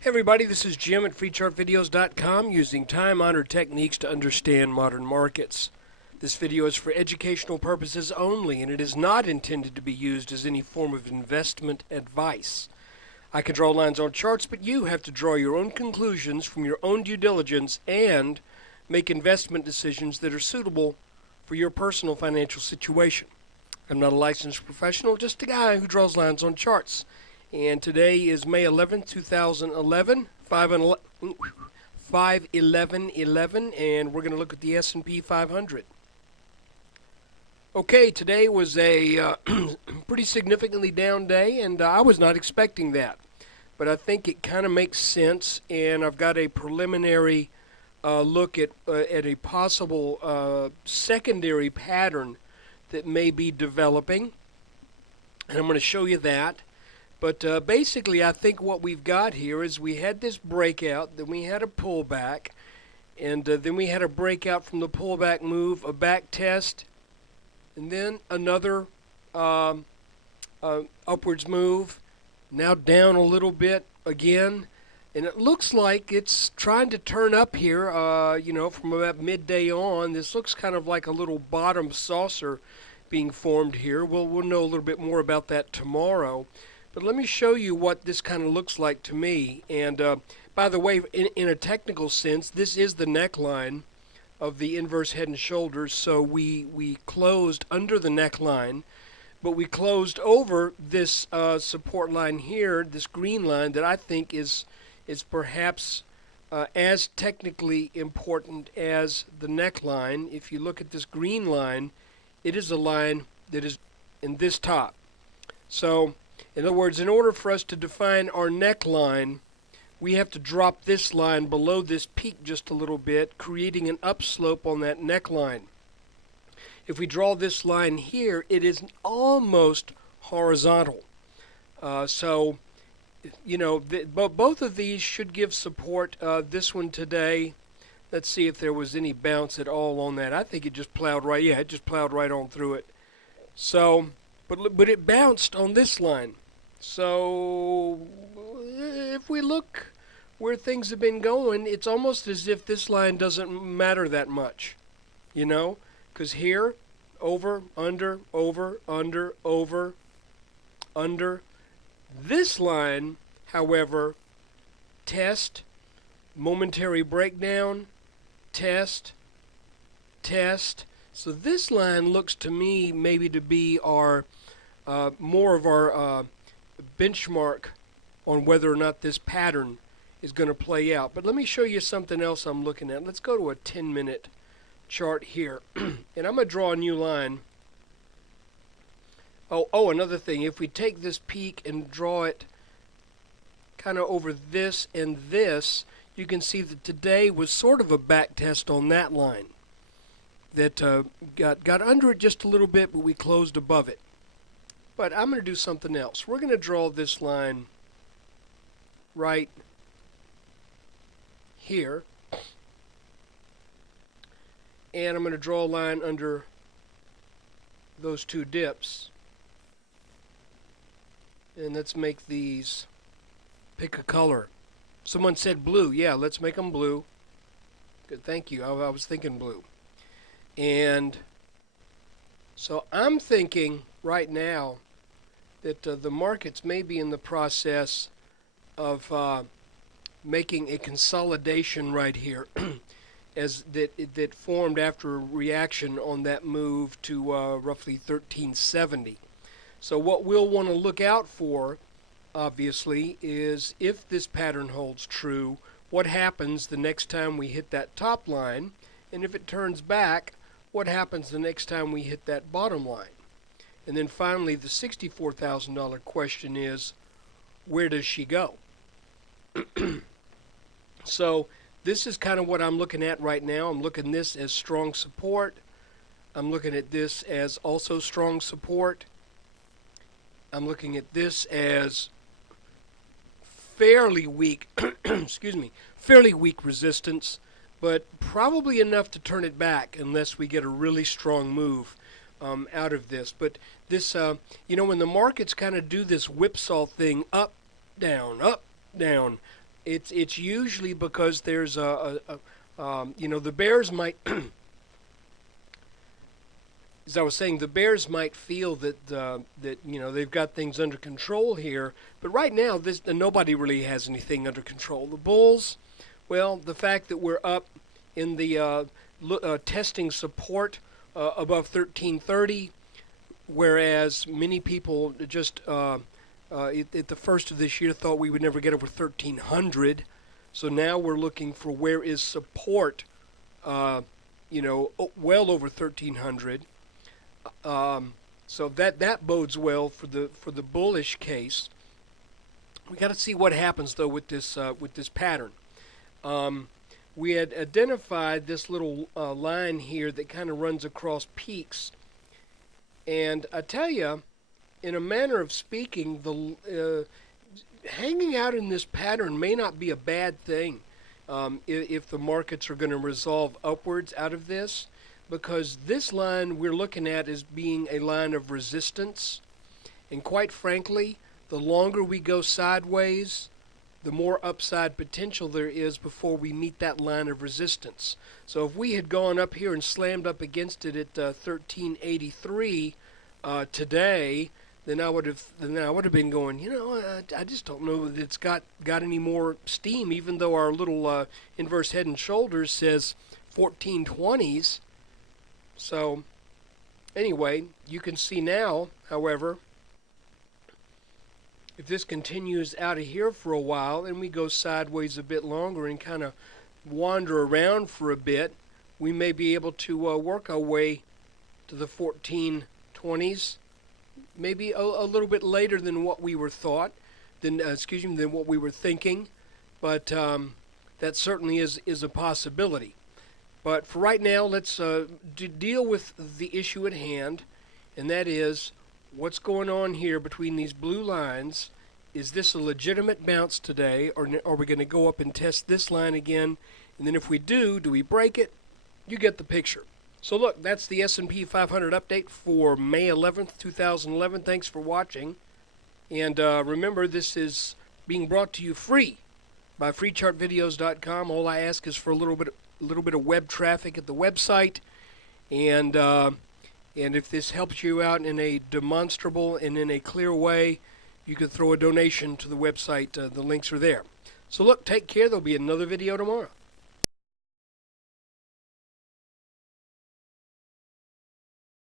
Hey everybody, this is Jim at FreeChartVideos.com using time-honored techniques to understand modern markets. This video is for educational purposes only, and it is not intended to be used as any form of investment advice. I can draw lines on charts, but you have to draw your own conclusions from your own due diligence and make investment decisions that are suitable for your personal financial situation. I'm not a licensed professional, just a guy who draws lines on charts. And today is May 11th, 2011, 5/11/11, and we're going to look at the S&P 500. Okay, today was a pretty significantly down day, and I was not expecting that. But I think it kind of makes sense, and I've got a preliminary look at a possible secondary pattern that may be developing, and I'm going to show you that. But basically, I think what we've got here is we had this breakout, then we had a pullback, and then we had a breakout from the pullback move, a back test, and then another upwards move, now down a little bit again. And it looks like it's trying to turn up here, from about midday on. This looks kind of like a little bottom saucer being formed here. We'll know a little bit more about that tomorrow. But let me show you what this kind of looks like to me. And by the way, in a technical sense, this is the neckline of the inverse head and shoulders. So we closed under the neckline, but we closed over this support line here, this green line that I think is perhaps as technically important as the neckline. If you look at this green line, it is a line that is in this top. So in other words, in order for us to define our neckline, we have to drop this line below this peak just a little bit, creating an upslope on that neckline. If we draw this line here, it is almost horizontal. Both of these should give support. This one today, let's see if there was any bounce at all on that. I think it just plowed right. Yeah, it just plowed right on through it. So, but it bounced on this line. So if we look where things have been going, it's almost as if this line doesn't matter that much, because here, over, under, over, under, over, under. This line, however, test, momentary breakdown, test, test. So this line looks to me maybe to be our more of our benchmark on whether or not this pattern is going to play out. But let me show you something else I'm looking at. Let's go to a 10-minute chart here. And I'm going to draw a new line. Oh, another thing. If we take this peak and draw it kind of over this and this, you can see that today was sort of a back test on that line. That got under it just a little bit, but we closed above it. But I'm going to do something else. We're going to draw this line right here. And I'm going to draw a line under those two dips. And let's make these, pick a color. Someone said blue. Yeah, let's make them blue. Good, thank you. I was thinking blue. And so I'm thinking right now that the markets may be in the process of making a consolidation right here, as that formed after a reaction on that move to roughly 1370. So what we'll want to look out for, obviously, is if this pattern holds true, what happens the next time we hit that top line, and if it turns back, what happens the next time we hit that bottom line. And then finally, the $64,000 question is, where does she go? So this is kind of what I'm looking at right now. I'm looking at this as strong support. I'm looking at this as also strong support. I'm looking at this as fairly weak, fairly weak resistance, but probably enough to turn it back unless we get a really strong move out of this. But this, when the markets kind of do this whipsaw thing, up, down, It's usually because there's the bears might, as I was saying, the bears might feel that they've got things under control here, but right now nobody really has anything under control. The bulls, well, the fact that we're up in the testing support above 1330, whereas many people just at the first of this year thought we would never get over 1300. So now we're looking for where is support, well over 1300. So that bodes well for the bullish case. We got to see what happens though with this pattern. We had identified this little line here that kind of runs across peaks, and I tell you, in a manner of speaking, the hanging out in this pattern may not be a bad thing if the markets are going to resolve upwards out of this, because this line we're looking at is being a line of resistance, and quite frankly, the longer we go sideways, the more upside potential there is before we meet that line of resistance. So if we had gone up here and slammed up against it at 1383 today, then I would have been going, I just don't know that it's got any more steam, even though our little inverse head and shoulders says 1420s. So anyway, you can see now, however, if this continues out of here for a while and we go sideways a bit longer and kind of wander around for a bit, we may be able to work our way to the 1420s, maybe a little bit later than what we were than what we were thinking, but that certainly is a possibility. But for right now, let's deal with the issue at hand, and that is, what's going on here between these blue lines? Is this a legitimate bounce today, or are we going to go up and test this line again? And then if we do we break it? You get the picture. So look, that's the S&P 500 update for May 11th, 2011. Thanks for watching. And remember, this is being brought to you free by freechartvideos.com. All I ask is for a little bit of web traffic at the website, and if this helps you out in a demonstrable and in a clear way, you can throw a donation to the website. The links are there. So look, take care. There'll be another video tomorrow.